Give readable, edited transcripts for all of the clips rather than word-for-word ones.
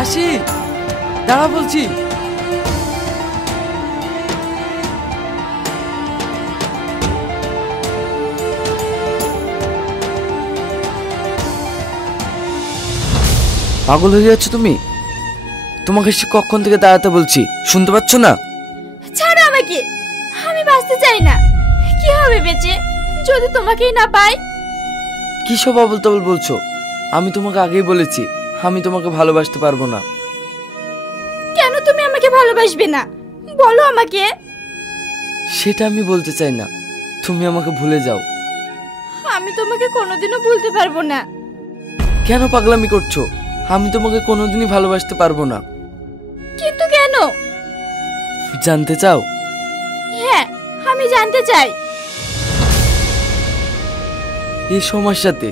হাসি, দাঁড়া বলছি। পাগল হয়ে যাচ্ছ তুমি? তোমাকে সে কখন থেকে দাঁড়াতে বলছি, শুনতে পাচ্ছ না? ছাড়ো আমাকে, আমি বাঁচতে চাই না। কি হবে বেঁচে যদি তোমাকেই না পাই? কি সব আবল তাবল বলছো? আমি তোমাকে আগেই বলেছি আমি তোমাকে ভালোবাসতে পারবো না। কেন তুমি আমাকে ভালোবাসবে না বলো আমাকে। সেটা আমি বলতে চাই না, তুমি আমাকে ভুলে যাও। আমি তোমাকে কোনোদিনও ভুলতে পারবো না। কেন পাগলামি করছো? আমি তোমাকে কোনোদিনই ভালোবাসতে পারবো না। কিন্তু কেন জানতে চাও? হ্যাঁ, আমি জানতে চাই। এই সমস্যাতে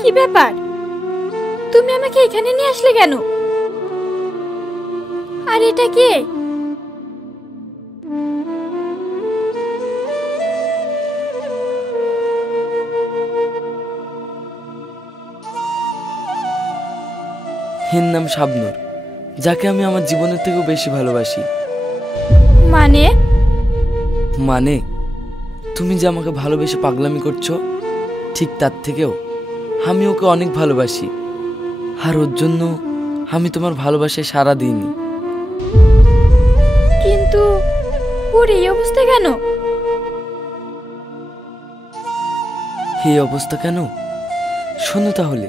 কি ব্যাপার, তুমি আমাকে এখানে নিয়ে আসলে কেন? আর এটা কে? এর নাম শাবনূর, যাকে আমি আমার জীবনের থেকেও বেশি ভালোবাসি। মানে তুমি যে আমাকে ভালোবেসে পাগলামি করছো, ঠিক তার থেকেও আমি ওকে অনেক ভালোবাসি। আর ওর জন্য আমি তোমার ভালোবাসায় সাড়া দিইনি। কিন্তু ওর এই অবস্থা কেন? এই অবস্থা কেন শোনো তাহলে।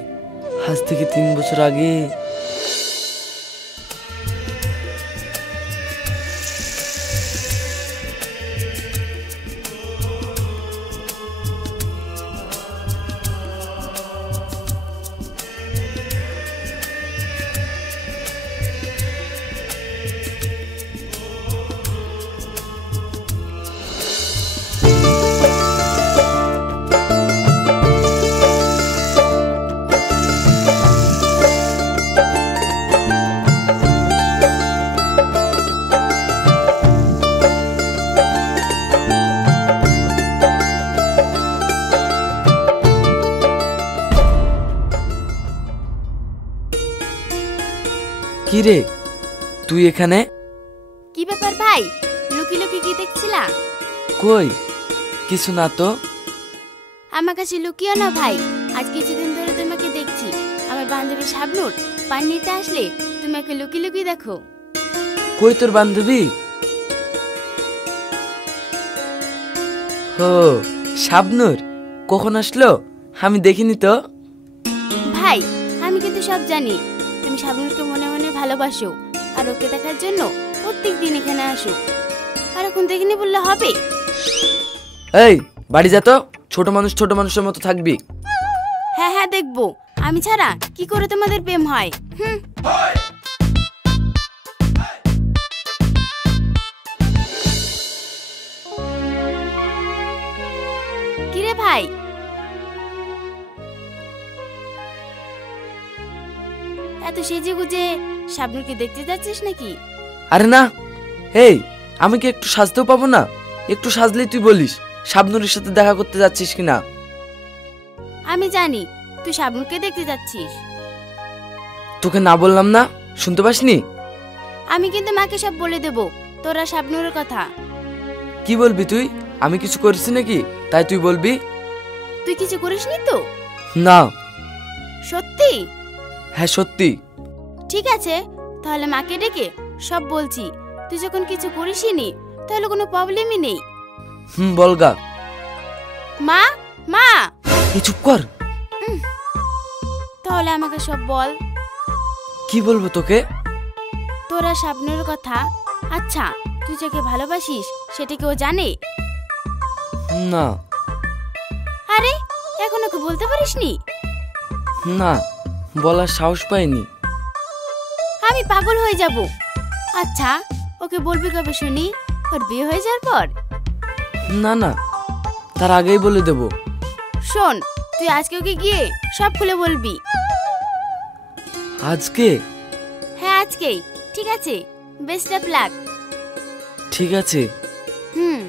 আজ থেকে 3 বছর আগে কি রে তুই এখানে? কি ব্যাপার ভাই, লুকি লুকি কি দেখছিলা? কই কিছু না তো। আমার কাছে লুকিও না ভাই, আজ কিছুদিন ধরে তোমাকে দেখছি। আমার বান্ধবী শাবনূর পানি নিতে আসলে তোমাকে লুকি লুকি দেখো। কই তোর বান্ধবী? ও শাবনূর, কখন আসলো? আমি দেখিনি তো। ভাই আমি কিন্তু সব জানি, তুমি শাবনূরকে মনে মনে ভালোবাসো আর ওকে দেখার জন্য প্রত্যেক দিন এখানে আসো। আর এখন দেখিনি বললে হবে? এই বাড়ি যা তো, ছোট মানুষের মতো থাকবি। হ্যাঁ হ্যাঁ দেখবো, আমি ছাড়া কি করে তোমাদের প্রেম হয়। কিরে ভাই, এত সেজে গুজে শাবনূরকে দেখতে যাচ্ছিস নাকি? আরে না, এই আমি কি একটু সাজতেও পাবো না? একটু সাজলেই তুই বলিস শাবনূরের সাথে দেখা করতে যাচ্ছিস কিনা। আমি জানি তুই শাবনূরকে দেখতে যাচ্ছিস। তোকে না বললাম না, শুনতে পাসনি? আমি কিন্তু মাকে সব বলে দেব তোরা শাবনূরের কথা। কি বলবি তুই? আমি কিছু করেছি নাকি তাই তুই বলবি? তুই কিছু করিসনি তো? না। সত্যি? হ্যাঁ সত্যি। ঠিক আছে, তাহলে মাকে ডেকে সব বলছি। তুই যখন কিছু করিসনি তাহলে কোনো প্রবলেমই নেই। বলগা। মা মা এই চুপ কর। তাহলে আমাকে সব বল। কি বলবো তোকে? তোরা শাবনূরের কথা। আচ্ছা তুই যাকে ভালোবাসিস সেটা কেউ জানে? না। আরে এখন ওকে বলতে পারিসনি? না, বলার সাহস পাইনি। আমি পাগল হয়ে যাব। আচ্ছা ওকে বলবি কবে শুনি? ওর বিয়ে হয়ে যাওয়ার পর? না না, তার আগেই বলে দেব। শোন, তুই আজকে ওকে গিয়ে সব খুলে বলবি। আজকে? হ্যাঁ আজকেই। ঠিক আছে, বেস্ট অফ লাক। ঠিক আছে। হুম।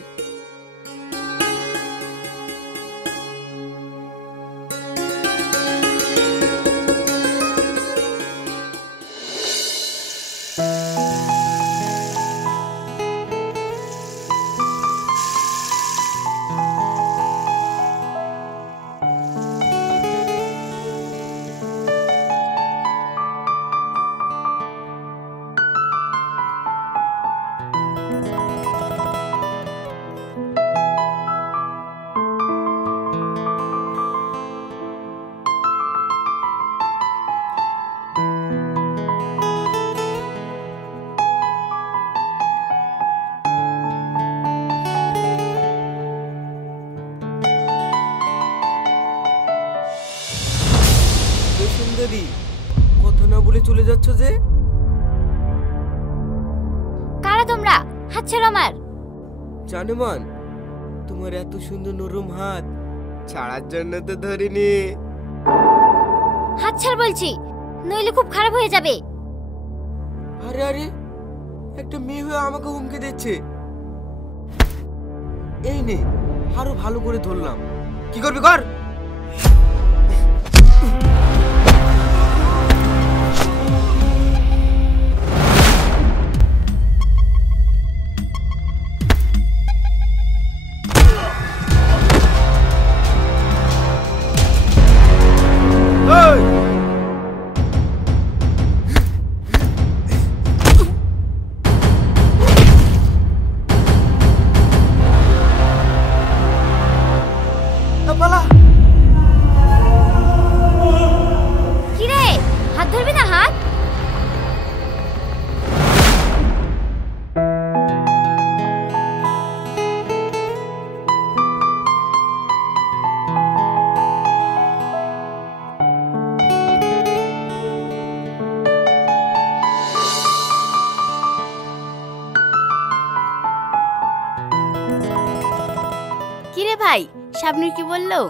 সুন্দরী, কথা না বলে চলে যাচ্ছ যে? কারা তোমরা? হাত ছাড়ো আমার। জানেমান, তোমার এত সুন্দর নরম হাত ছাড়ার জন্য তো ধরিনি। হাত ছাড় বলছি, নইলে খুব খারাপ হয়ে যাবে। আরে আরে, একটা মেয়ে হয়ে আমাকে হুমকি দিচ্ছে। এই নে, আরো ভালো করে ধরলাম। কি করবি কর। পালা। কি রে, হাত ধরবি না? হাত কি রে ভাই, শাবনূর কি বললো?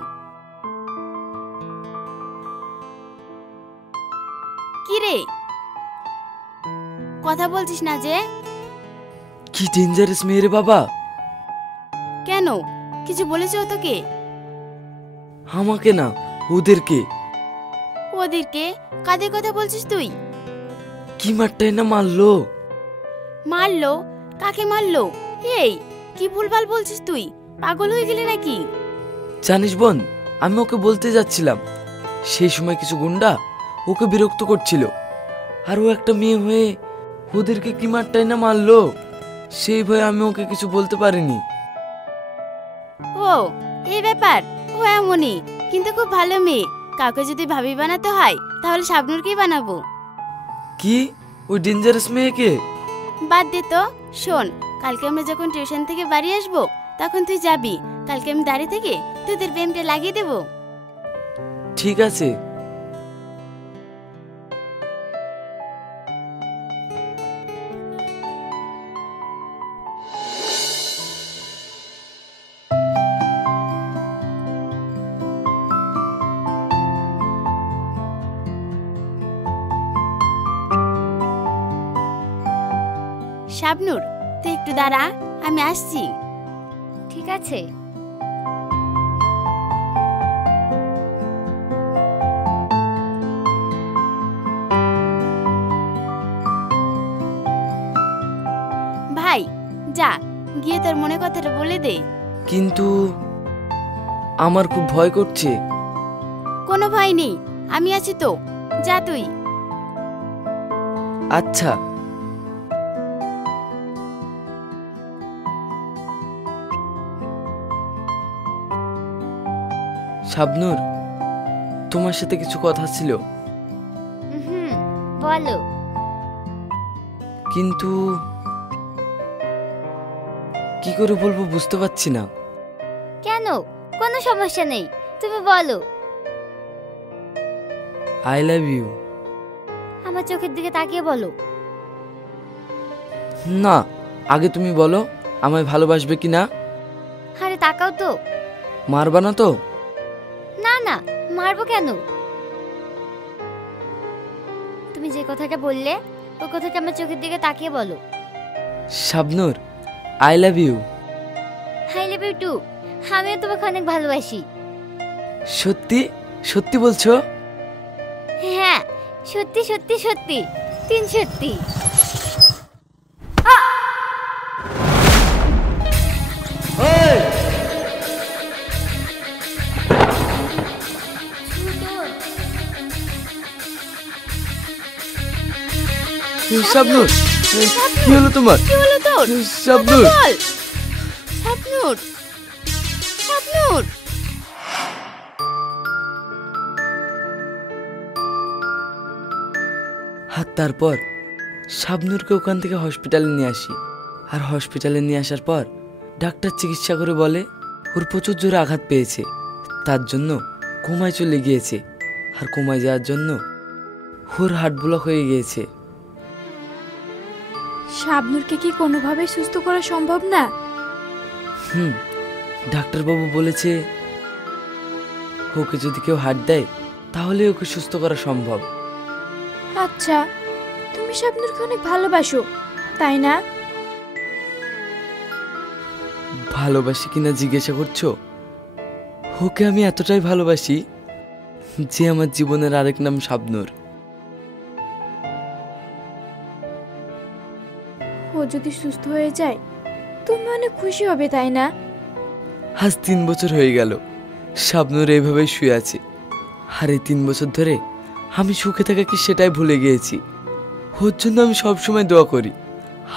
কি রে, কথা বলছিস না যে? কি ডেঞ্জারাস মেয়ে রে বাবা। কেন, কিছু বলেছে ও তোকে? আমাকে না, ওদেরকে। ওদেরকে? কাদের কথা বলছিস তুই? কি মারটাই না মারলো। মারলো? কাকে মারলো? এই কি ভুলভাল বলছিস তুই? পাগল হয়ে গেলি নাকি? জানিস বোন, আমি ওকে বলতে যাচ্ছিলাম, সেই সময় কিছু গুন্ডা ওকে বিরক্ত করছিল, আর ও একটা মেয়ে হয়ে ওদেরকে কি মারটাই না মারলো। সেই ভয়ে আমি ওকে কিছু বলতে পারিনি। ও এই ব্যাপার। ও এমনই, কিন্তু খুব ভালো মেয়ে। কাউকে যদি ভাবি বানাতে হয় তাহলে শাবনূরকেই বানাবো। কি, ওই ডেঞ্জারাস মেয়েকে? বাদ দে তো। শোন, কালকে আমরা যখন টিউশন থেকে বাড়ি আসবো তখন তুই যাবি। কালকে আমি দাঁড়িয়ে থেকে তোদের প্রেমটা লাগিয়ে দেবো। ঠিক আছে। শাবনূর, তুই একটু দাঁড়া, আমি আসছি। ঠিক আছে। ভাই যা, গিয়ে তোর মনে কথাটা বলে দে। কিন্তু আমার খুব ভয় করছে। কোনো ভয় নেই, আমি আছি তো। যা তুই। আচ্ছা। শাবনূর, তোমার সাথে কিছু কথা ছিল। বলো। কিন্তু কি করে বলবো বুঝতে পারছি না। কেন, কোনো সমস্যা নেই, তুমি বলো। I love you. আমার চোখের দিকে তাকিয়ে বলো। না, আগে তুমি বলো আমায় ভালোবাসবে কি না। আরে তাকাও তো। মারবা না তো? না না, মারবো কেন? যে কথাটা বললে ওই কথাটা আমার চোখের দিকে তাকিয়ে বলো। Shabnur, I love you. I love you too. আমিও তোমাকে অনেক ভালোবাসি। সত্যি সত্যি বলছো? হ্যাঁ, সত্যি সত্যি সত্যি, তিন সত্যি। শাবনূর, কি হলো তোমার? কি হলো তোর? শাবনূর, কথা বল। শাবনূর, শাবনূর। আর তারপর শাবনূরকে ওখান থেকে হসপিটালে নিয়ে আসি। আর হসপিটালে নিয়ে আসার পর ডাক্তার চিকিৎসা করে বলে ওর প্রচুর জোরে আঘাত পেয়েছে, তার জন্য কোমায় চলে গিয়েছে। আর কোমায় যাওয়ার জন্য ওর হার্ট ব্লক হয়ে গিয়েছে। শাবনূরকে কি কোনোভাবেই সুস্থ করা সম্ভব না? ডাক্তারবাবু বলেছে ওকে যদি কেউ হার্ট দেয় তাহলে ওকে সুস্থ করা সম্ভব। আচ্ছা, তুমি শাবনূরকে অনেক ভালোবাসো, তাই না? ভালোবাসি কিনা জিজ্ঞাসা করছো? ওকে আমি এতটাই ভালোবাসি যে আমার জীবনের আরেক নাম শাবনূর। ও যদি সুস্থ হয়ে যায় তুমি অনেক খুশি হবে, তাই না? আজ 3 বছর হয়ে গেল শাবনূর এইভাবেই শুয়ে আছে। আর এই 3 বছর ধরে আমি সুখে থাকা কি সেটাই ভুলে গিয়েছি। ওর জন্য আমি সবসময় দোয়া করি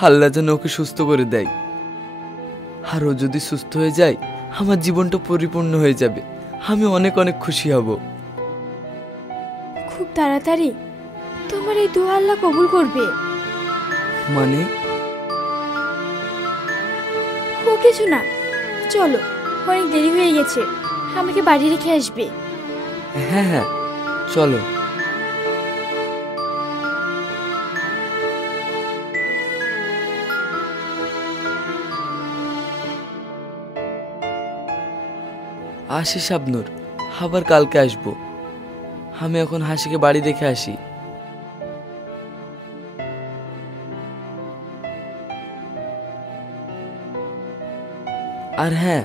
আল্লাহ যেন ওকে সুস্থ করে দেয়। আর ও যদি সুস্থ হয়ে যায় আমার জীবনটা পরিপূর্ণ হয়ে যাবে, আমি অনেক অনেক খুশি হব। খুব তাড়াতাড়ি তোমার এই দোয়া আল্লাহ কবুল করবে। মানে? ও কিছু না, চলো, অনেক দেরি হয়ে গেছে, আমাকে বাড়ি রেখে আসবে। হ্যাঁ হ্যাঁ, চলো। আসি শাবনূর, আবার কালকে আসবো। আমি এখন হাসিকে বাড়ি রেখে আসি। আর হ্যাঁ,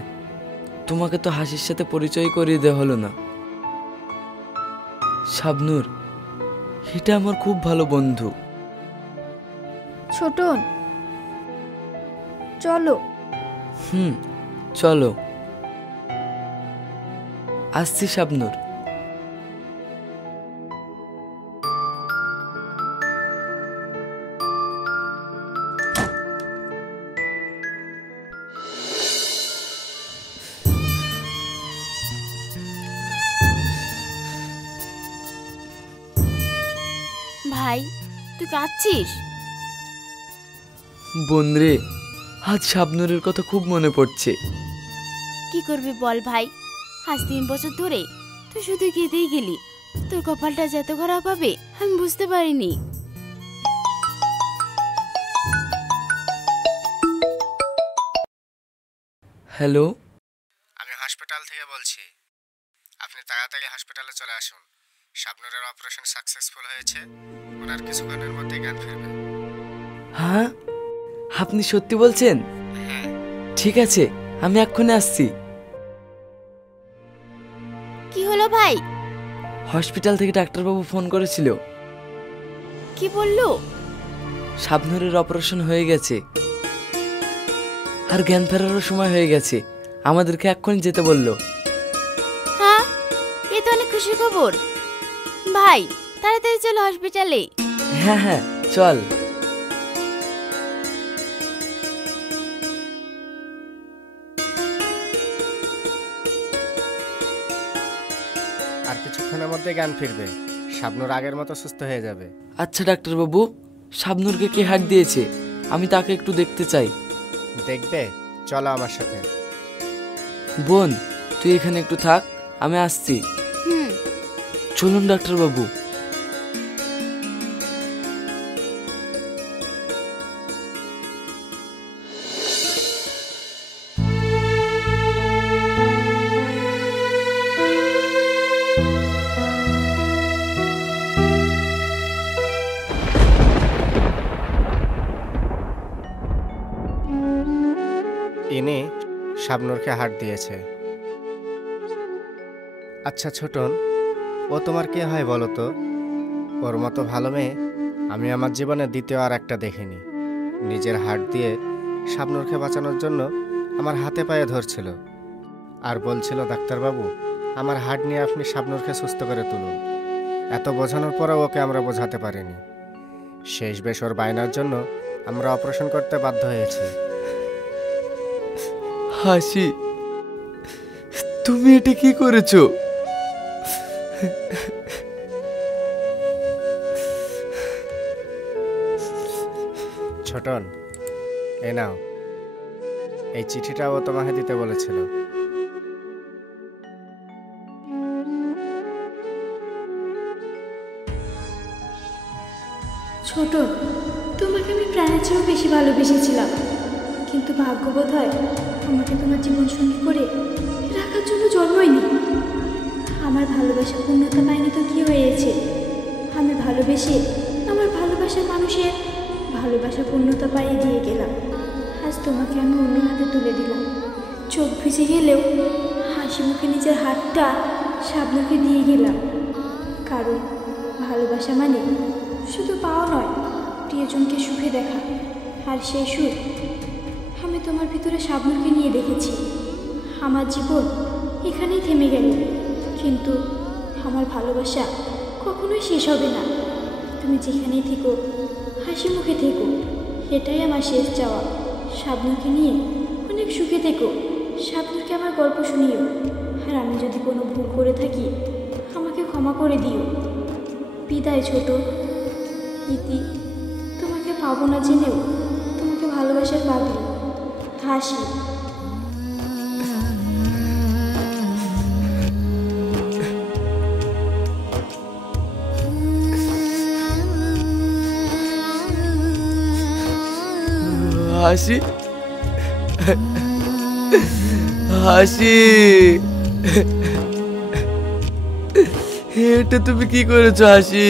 তোমাকে তো হাসির সাথে পরিচয় করিয়ে দেওয়া হলো না। শাবনূর, এটা আমার খুব ভালো বন্ধু। ছোটন, চলো। চলো। আসছি শাবনূর। ভাই, তুই কাঁদছিস? বোন রে, আজ শাবনূরের কথা খুব মনে পড়ছে। কি করবি বল ভাই, আজ 3 বছর ধরে তুই শুধু কেঁদেই গেলি। তোর কপালটা যত খারাপ হবে আমি বুঝতে পারিনি। হ্যালো, আমি হসপিটাল থেকে বলছি। আপনি তাড়াতাড়ি হসপিটালে চলে আসুন। শাবনূরের অপারেশন সাকসেসফুল হয়েছে, ওনার কিছুক্ষণের মধ্যে জ্ঞান ফিরবে। হ্যাঁ আপনি সত্যি বলছেন? ঠিক আছে, আমি এক্ষুনি আসছি। কি হলো ভাই? হসপিটাল থেকে ডাক্তারবাবু ফোন করেছিল। কি বললো? শাবনূরের অপারেশন হয়ে গেছে আর জ্ঞান ফেরারও সময় হয়ে গেছে। আমাদেরকে এক্ষুনি যেতে বললো। হ্যাঁ, এ তো অনেক খুশির খবর। ভাই, তাড়াতাড়ি চলো হসপিটালে। হ্যাঁ হ্যাঁ, চল। আর কিছুক্ষণের মধ্যে জ্ঞান ফিরবে। শাবনূর আগের মতো সুস্থ হয়ে যাবে। আচ্ছা ডাক্তারবাবু, শাবনূরকে কে হাত দিয়েছে? আমি তাকে একটু দেখতে চাই। দেখবে? চলো আমার সাথে। বোন, তুই এখানে একটু থাক, আমি আসছি। চলুন ডাক্তারবাবু। ইনি শাবনূরকে হাট দিয়েছে। আচ্ছা ছোটন, ও তোমার কে হয় বলো তো? ওর মতো ভালো মেয়ে আমি আমার জীবনে দ্বিতীয় আর একটা দেখিনি। নিজের হাট দিয়ে শাবনূরকে বাঁচানোর জন্য আমার হাতে পায়ে ধরছিল আর বলছিল, ডাক্তারবাবু আমার হাট নিয়ে আপনি শাবনূরকে সুস্থ করে তুলুন। এত বোঝানোর পরেও ওকে আমরা বোঝাতে পারিনি। শেষ বেশ ওর বায়নার জন্য আমরা অপারেশন করতে বাধ্য হয়েছি। হাসি, তুমি এটা কি করেছো? ছোটন, এ নাও, এই চিঠিটা ও তোমাকে দিতে বলেছিল। ছোট, তোমাকে আমি প্রাণের চেয়েও বেশি ভালোবেসেছিলাম, কিন্তু ভাগ্যবোধ হয় আমাকে তোমার জীবনসঙ্গী করে রাখার জন্য জন্মই নি। আমার ভালোবাসা পূর্ণতা পায়নি তো কি হয়েছে? আমি ভালোবেসে আমার ভালোবাসার মানুষের ভালোবাসা পূর্ণতা পাইয়ে দিয়ে গেলাম। আজ তোমাকে আমি অন্য হাতে তুলে দিলাম। চোখ ভিজে গেলেও হাসি মুখে নিজের হাতটা শাবনূরকে দিয়ে গেলাম। কারণ ভালোবাসা মানে শুধু পাওয়া নয়, প্রিয়জনকে সুখে দেখা। আর সেই সুখ আমি তোমার ভিতরে শাবনূরকে নিয়ে দেখেছি। আমার জীবন এখানেই থেমে গেল, কিন্তু আমার ভালোবাসা কখনোই শেষ হবে না। তুমি যেখানেই থেকো হাসি মুখে থেকো, এটাই আমার শেষ চাওয়া। শাবনূরকে নিয়ে অনেক সুখে থেকো। শাবনূরকে আমার গল্প শুনিও। আর আমি যদি কোনো ভুল করে থাকি আমাকে ক্ষমা করে দিও। বিদায় ছোট। ইতি, তোমাকে পাবো না জেনেও তোমাকে ভালোবাসার পাগলি। হাসি। হাসি, হাসি, এটা তুমি কি করেছো হাসি?